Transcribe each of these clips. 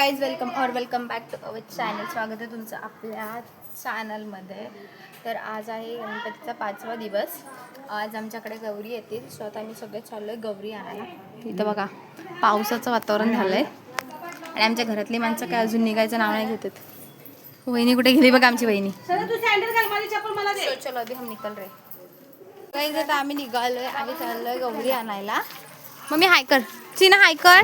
Guys welcome और welcome back to our channel स्वागत आहे तुमचं आपल्या चॅनलमध्ये तर आज आहे गणपतीचा पाचवा दिवस. आज आमच्याकडे गौरी येतील. सो आता आम्ही सगळे चाललो आहे गौरी आणायला. इथं बघा पावसाचं वातावरण झालं आहे आणि आमच्या घरातली माणसं काय अजून निघायचं नाव नाही घेतात वहिनी कुठे गेली बघा आमची वहिनी. चलो अभी हम निकल रहे काही आता आम्ही निघालोय आम्ही चाललोय गौरी आणायला. मम्मी हाय कर. चिना हाय कर.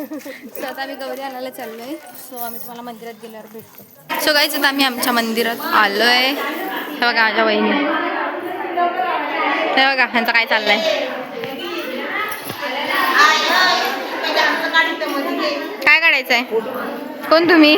सो आता आम्ही गौरी आणायला चाललोय. सो आम्ही तुम्हाला मंदिरात गेल्यावर भेटतो. सो गाईच आता आम्ही आमच्या मंदिरात आलोय. हे बघा माझ्या बहिणी हे बघा ह्यांचं काय चाललंय? काय काढायचंय? कोण तुम्ही?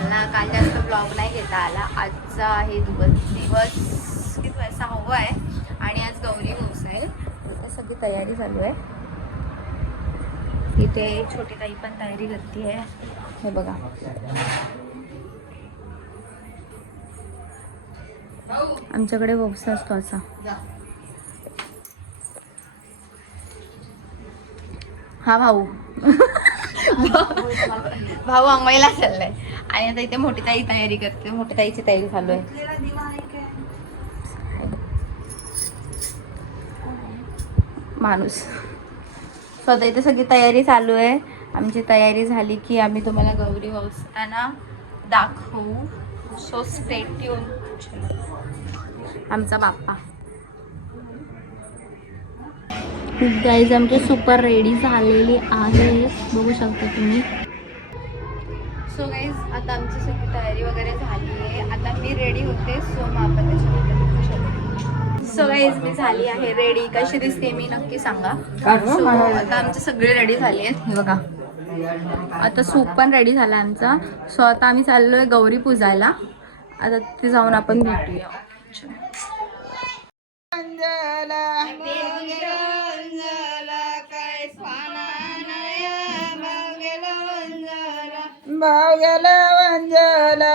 मला काल जास्त ब्लॉग नाही घेता आला. आजचा आहे दिवस दिवस किती वाजता? सहावा आहे. आणि आज गौरी दिवस आहे आता सगळी तयारी चालू आहे. इथे छोटी ताई पण तयारी करते आहे. हे बघा. आमच्याकडे व्यवसाय असतो असा. हा भाऊ. भाऊ अंगवाईला चाललाय. आणि आता इथे मोठी ताई तयारी करते. मोठी ताईची तयारी चालू आहे. माणूस. स्वतः इथे सगळी तयारी चालू आहे. आमची तयारी झाली की आम्ही तुम्हाला गौरी वंसताना दाखवू. सो स्टेट येऊन आमचा बाप्पा. गाईज आमची सुपर रेडी झालेली आहे. बघू शकता तुम्ही. सो गाईज आता आमची सगळी तयारी वगैरे झाली आहे. आता मी रेडी होते. सो मग आपण त्याच्याबद्दल सो गाईज मी झाली आहे रेडी कशी दिसते मी नक्की सांगा. So, आता आमची सगळी रेडी झाली आहेत. हे बघा. आता सूप पण रेडी झाला आमचा. सो आता आम्ही चाललोय गौरी पूजायला. आता ते जाऊन आपण भेटूया. भाव गेला वंजला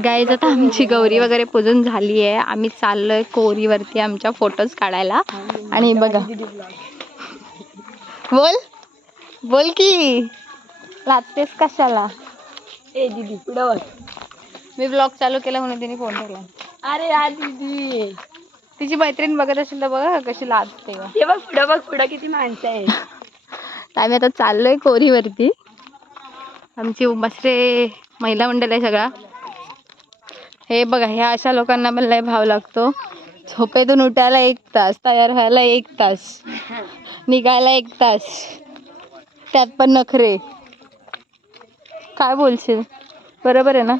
गाईज आता आमची गौरी वगैरे पूजून झाली आहे आम्ही चाललोय कोरीवरती आमच्या फोटोज काढायला. आणि बघा. बोल. बोल की. लागतेस कशाला? ए दीदी पुढं मी ब्लॉग चालू केला म्हणून तिने फोन ठेवला. अरे यार दीदी. तिची मैत्रीण बघत असेल तर बघा कशी लाजते. ते बघ पुढं बघ पुढं किती माणसं आहेत. तर आम्ही आता चाललोय कोरीवरती. आमची उमाश्रे महिला मंडळ आहे सगळा. हे बघा ह्या अशा लोकांना पण लय भाव लागतो. झोपेतून उठायला एक तास तयार व्हायला एक तास निघायला एक तास. त्यात पण नखरे. काय बोलशील? बरोबर आहे ना?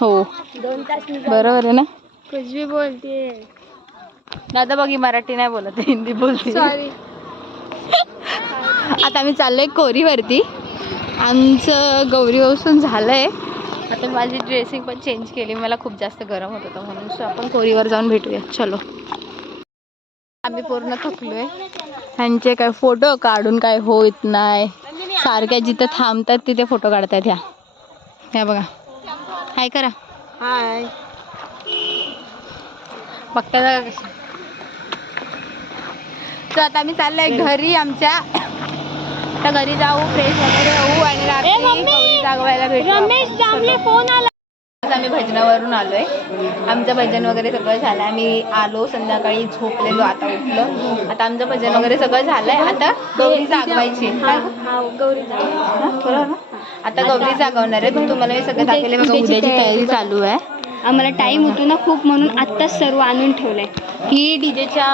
हो. दोन तास बरोबर आहे ना? कुछ भी बोलते दादा बघी मराठी नाही बोलत हिंदी बोलते आता आम्ही चाललोय कोरीवरती. आमचं गौरी बसून झालंय. आता माझी ड्रेसिंग पण चेंज केली. मला खूप जास्त गरम होत होतं म्हणून. सो आपण कोरीवर जाऊन भेटूया चलो. आम्ही पूर्ण थकलोय. ह्यांचे काय फोटो काढून काय होत नाही. सारख्या जिथं थांबतात तिथे फोटो काढतात ह्या. ह्या बघा. हाय करा. हाय. बघता का तर आता आम्ही चाललोय घरी आमच्या आता घरी जाऊ फ्रेश वगैरे होऊ आणि रात्री जागवायला भेटू आपण. फोन आला. आज आम्ही भजनावरून आलोय. आमचं भजन वगैरे सगळं झालं आम्ही आलो संध्याकाळी झोपलेलो आता उठलो. आता आमचं भजन वगैरे सगळं झालंय. आता गौरी जागवायची. बरोबर ना? आता गौरी जागवणार आहे. तुम्हाला मी सगळं दाखवले बघा उद्याची तयारी चालू आहे. आम्हाला टाइम होतो ना खूप म्हणून आत्ताच सर्व आणून ठेवलंय. ही डीजेच्या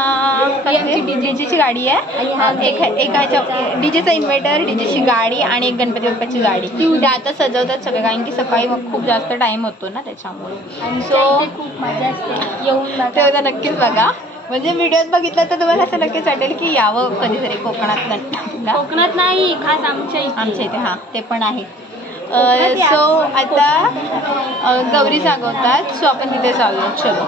डीजेची गाडी आहे. एक एकाच्या डीजेचा इन्व्हर्टर डीजेची गाडी आणि एक गणपती बाप्पाची गाडी. ते आता सजवतात सगळे कारण की सकाळी खूप जास्त टाइम होतो ना त्याच्यामुळे. सो खूप मजा असते. येऊन ते उद्या नक्कीच बघा. म्हणजे व्हिडिओत बघितलं तर तुम्हाला असं नक्कीच वाटेल की यावं कधीतरी कोकणात. कोकणात नाही खास आमच्या आमच्या इथे हां ते पण आहे. सो आता गौरी जागवतात सो आपण तिथे चाललो चलो.